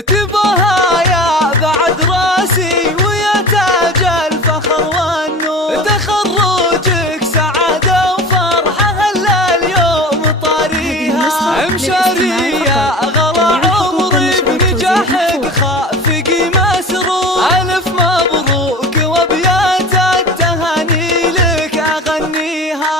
تباها يا بعد راسي ويا تاج الفخر والنور، تخرجك سعادة وفرحة هلا اليوم طاريها، مشارية غلا عمري بنجاحك خافق مسرور، ألف مبروك وابيات التهاني لك أغنيها.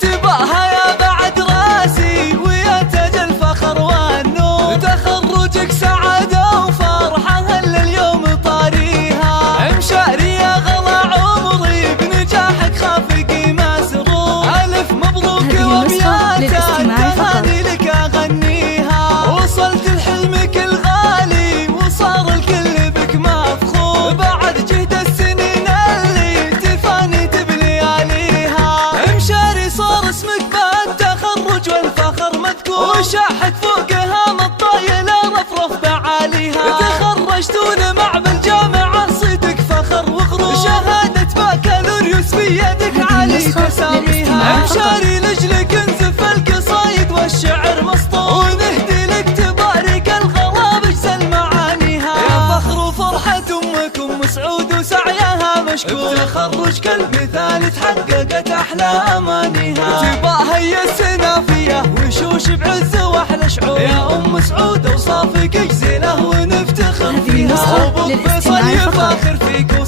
تباها يا بعد راسي ويا تاج الفخر والنور، تخرجك سعادة وفرحة هلا اليوم طاريها، مشارية غلا عمري بنجاحك خافقي مسرور، ألف مبروك وابيات التهاني لك أغنيها. وصلت لحلمك الغالي وصار الكل بك مفخور، بعد جهد السنين اللي تفاني بلياليها، مشاري صار اسمك بالتخرج والفخر مذكور، وشاحت فوقها مطايل رفرف بعاليها، تخرجتون مع بالجامعة صيدك فخر وغرور، شهادة بكالوريوس بيدك علي تساميها، مشاري لجلك انزف القصايد والشعر مسطور، ونهدي لك تبارك الغلا بجزل معانيها، يا فخر وفرحة امك ام سعود وسعيها مشكور، تخرج كالمثال تحققت احلى امانيها. تباها هي السنافية وشوش بعز واحلى شعور، يا ام سعود وصافك جزيله ونفتخر فيها، وابو فيصل يفاخر فيك